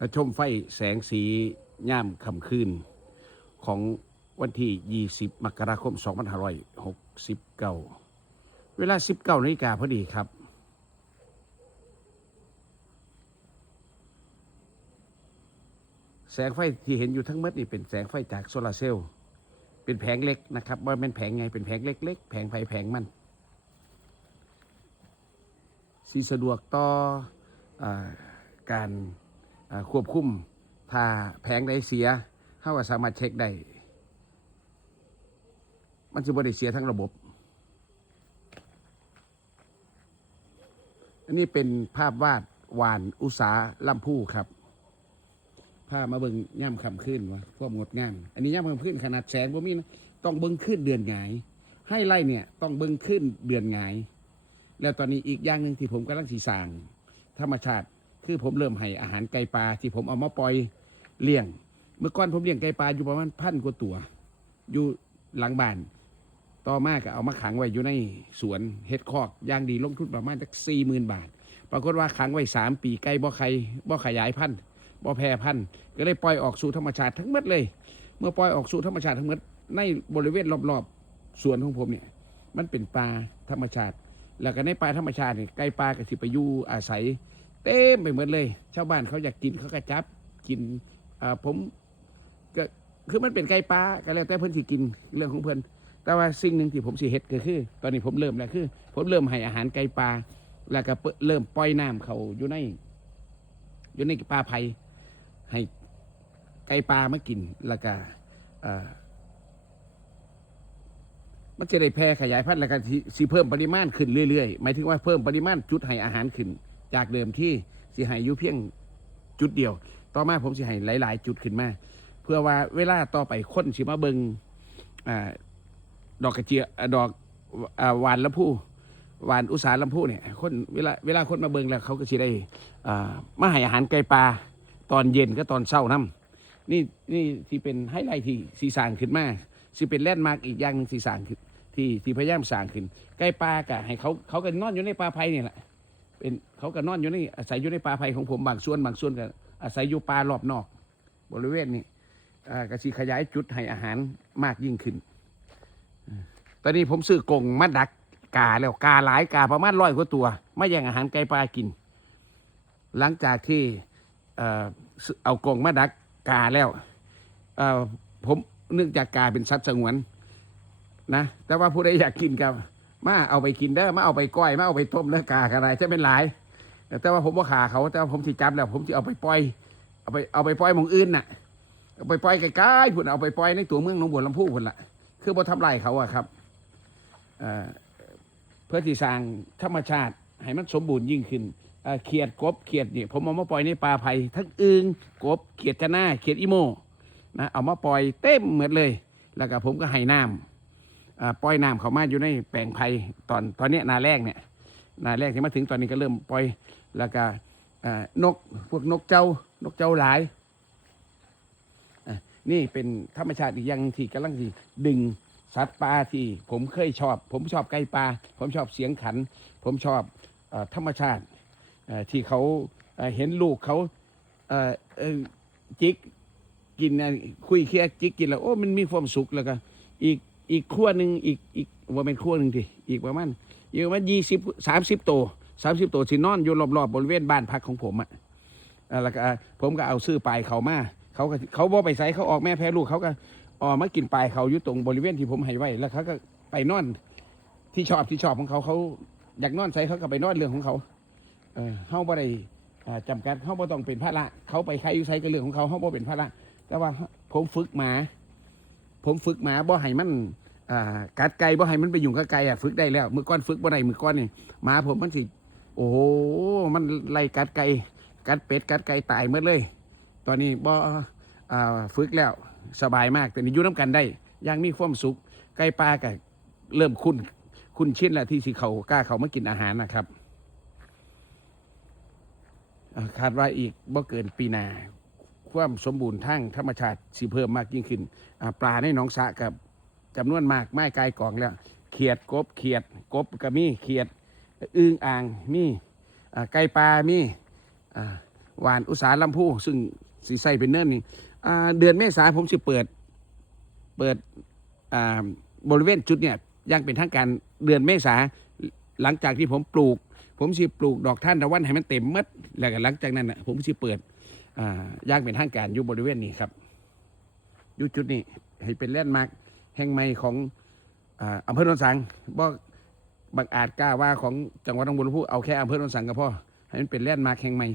และชมไฟแสงสีย่ามค่ำคืน ของวันที่ 20 มกราคม 2569 เวลา 19นาฬิกาพอดีครับ แสงไฟที่เห็นอยู่ทั้งหมดนี่เป็นแสงไฟจากโซลาร์เซลล์เป็นแผงเล็กนะครับว่าเป็นแผงไงเป็นแผงเล็กๆแผงไฟแผงมันสีสะดวกต่ออการ ควบคุมถ้าแผงใดเสียเขาก็สามารถเช็คได้ มันจะบริเสียทั้งระบบ อันนี้เป็นภาพวาดหวานอุสาลำพูครับพามาเบิงย่ำคำขึ้นวะพวกงดงามอันนี้ย่ำคำขึ้นขนาดแสงบ่มีนะต้องเบิงขึ้นเดือนหงาย ให้ไล่เนี่ยต้องเบิงขึ้นเดือนหงาย แล้วตอนนี้อีกอย่างหนึ่งที่ผมกำลังสีสาง ธรรมชาติ คือผมเริ่มให้อาหารไก่ปลาที่ผมเอามาปล่อยเลี้ยง เมื่อก่อนผมเลี้ยงไก่ปลาอยู่ประมาณพันกว่าตัว อยู่หลังบ้าน ต่อมาก็เอามาขังไว้อยู่ในสวนเฮ็ดคอกอย่างดีลงทุนประมาณสักสี่หมื่นบาท ปรากฏว่าขังไว้สามปีไก่บ่ไข่บ่ขยายพันธุ์บ่แพร่พันธุ์ก็เลยปล่อยออกสู่ธรรมชาติทั้งหมดเลย เมื่อปล่อยออกสู่ธรรมชาติทั้งหมดในบริเวณรอบๆสวนของผมเนี่ย มันเป็นป่าธรรมชาติ แล้วก็ในป่าธรรมชาติเนี่ยไก่ป่าก็สิไปอยู่อาศัย เต็มไปหมดเลย ชาวบ้านเขาอยากกินเขาก็จับกินอ่าผมก็คือมันเป็นไก่ป่าก็แล้วแต่เพิ่อนสิกินเรื่องของเพิ่อนแต่ว่าสิ่งหนึ่งที่ผมสิเฮ็ดก็คือ ตอนนี้ผมเริ่มแล้วคือ ผมเริ่มให้อาหารไก่ป่าแล้วก็เริ่มปล่อยน้ำเขาอยู่ใน อยู่ในป่าไผ่ให้ไก่ป่ามากินแล้วก็เอ่อมันจะได้แพร่ขยายพันธุ์แล้วก็สิสิเพิ่มปริมาณขึ้นเรื่อยๆหมายถึงว่าเพิ่มปริมาณจุดให้อาหารขึ้น จากเดิมที่สิให้อยู่เพียงจุดเดียว ต่อมาผมสิให้หลาย ๆ จุดขึ้นมา เพื่อว่าเวลาต่อไปคนสิมาเบิงอดอกกระเจียดอกหวานละผู้หวานอุตสาหลำพูเนี่ยคนเวลาเวลาคนมาเบิงแล้วเขาก็สิได้อ่ามาให้อาหารไก่ปลาตอนเย็นก็ตอนเช้าน้ำนี่นี่ที่เป็นไฮไลท์ที่สีสางขึ้นมาสิเป็นแลนด์มาร์กอีกอย่างหนึ่งสีสางขึ้นที่ที่พยายามสางขึ้นไก่ปลากะให้เขาเขาก็นอนอยู่ในป่าไผ่เนี่ยแหละ เป็นเขาก็นอนอยู่ในอาศัยอยู่ในป่าไผ่ของผมบางส่วนบางส่วนก็อาศัยอยู่ป่ารอบนอก บริเวณนี้อ่ากสิขยายจุดให้อาหารมากยิ่งขึ้น ตอนนี้ผมซื้อกงมาดักกาแล้วกาหลายกาประมาณร้อยกว่าตัวมาแย่งอาหารไก่ปลากิน หลังจากที่เอากงมาดักกาแล้วผมเนื่องจากกาเป็นสัตว์สงวนนะแต่ว่าผู้ใดอยากกินกับ มาเอาไปกินได้อมาเอาไปก้อยมาเอาไปต้มเนื้อกากอะไรจะเป็นหลาย แต่ว่าผมว่าขาเขาแต่ว่าผมสิจับแล้ว ผมจะเอาไปปล่อย เอาไปเอาไปปล่อยมองอื่นน่ะเอาไปปล่อยไกลๆพุ่นเอาไปปล่อยในตัวเมืองหนองบัวลำพูพุ่นละคือบ่ทำลายเขาอะครับเพื่อที่สร้างธรรมชาติให้มันสมบูรณ์ยิ่งขึ้นเขียดกบเขียดนี่ผมเอามาปล่อยในป่าไผ่ทั้งอึงกบเขียดจะหน้าเขียดอีโมนะเอามาปล่อยเต็มเหมือนเลย แล้วก็ผมก็ให้น้ำอ่า ปล่อยน้ำเขามาอยู่ในแปลงไผ่ตอนตอนนี้นาแรกเนี่ยนาแรกที่มาถึงตอนนี้ก็เริ่มปล่อยแล้วก็นกพวกนกเจ้านกเจ้าหลายนี่เป็นธรรมชาติอีกอย่างที่กำลังที่ดึงสัตว์ป่าที่ผมเคยชอบ ผมชอบไก่ป่าผมชอบเสียงขัน ผมชอบอธรรมชาติที่เขาเห็นลูกเขาจิกกินอะคุยเคียจิกกินแล้วโอ้มันมีความสุขแล้วก็อีก อีกขั้วหนึ่งอีกอีกว่าเป็นขั้วหนึ่งทีอีกประมาณอีกประมาณยี่สิบสามสิบตัวสามสิบตัวที่นอนอยู่รอบๆบริเวณบ้านพักของผมอะอ่าแล้วก็ผมก็เอาซื้อปลายเขามาเขาก็เขาบ่ไปใส่เขาออกแม่แพ้ลูกเขาก็ออกมากินปลายเขาอยู่ตรงบริเวณที่ผมให้ไว้แล้วเขาก็ไปนอนที่ชอบที่ชอบของเขาเขาอยากนอนใส่เขาก็ไปนอนเรื่องของเขาเออเฮาบ่ได้อ่าจำกัดเฮาบ่ต้องเป็นภาระเขาไปใครอยู่ใส่ก็เรื่องของเขาเฮาบ่เป็นภาระแต่ว่าผมฝึกมา ผมฝึกหมาบ่ให้มันอ่ากัดไก่บ่ให้มันไปยุ่งกับไก่อะฝึกได้แล้วมือก้อนฝึกบ่ได้มือก้อนนี่หมาผมมันสิ โอ้โหมันไล่กัดไก่กัดเป็ดกัดไก่ตายหมดเลย ตอนนี้บ่อ่าฝึกแล้วสบายมากแต่นี่อยู่น้ำกันได้ยังมีความสุขไก่ปลาก็เริ่มคุ้นคุ้นชินแล้วที่สิเขากล้าเขามากินอาหารนะครับคาดว่าอีกบ่เกินปีหน้า ความสมบูรณ์ทางธรรมชาติสิเพิ่มมากยิ่งขึ้นปลาในหนองสะกับจำนวนมากไม้กายกองแล้ว เขียดกบเขียดกบก็มีเขียดอึ่งอ่างมีอ่าไก่ปลามี่หวานอุตสาหลำพูซึ่งสีใสเป็นเนิ่นนี่เดือนเมษาผมสิเปิดเปิดบริเวณจุดเนี่ยยังเป็นทางการเดือนเมษาหลังจากที่ผมปลูก ผมสิปลูกดอกท่านตะวันให้มันเต็มมัดแล้วก็หลังจากนั้นผมสิเปิด ย่างเป็นทางการอยู่บริเวณนี้ครับอยู่จุดนี้ให้เป็นแลนด์มาร์คแห่งใหม่ของอำเภอโนนสังบ่บางอาจกล้าว่าของจังหวัดหนองบัวลำพูเอาแค่อำเภอโนนสังก็พอให้มันเป็นแลนด์มาร์คแห่งใหม่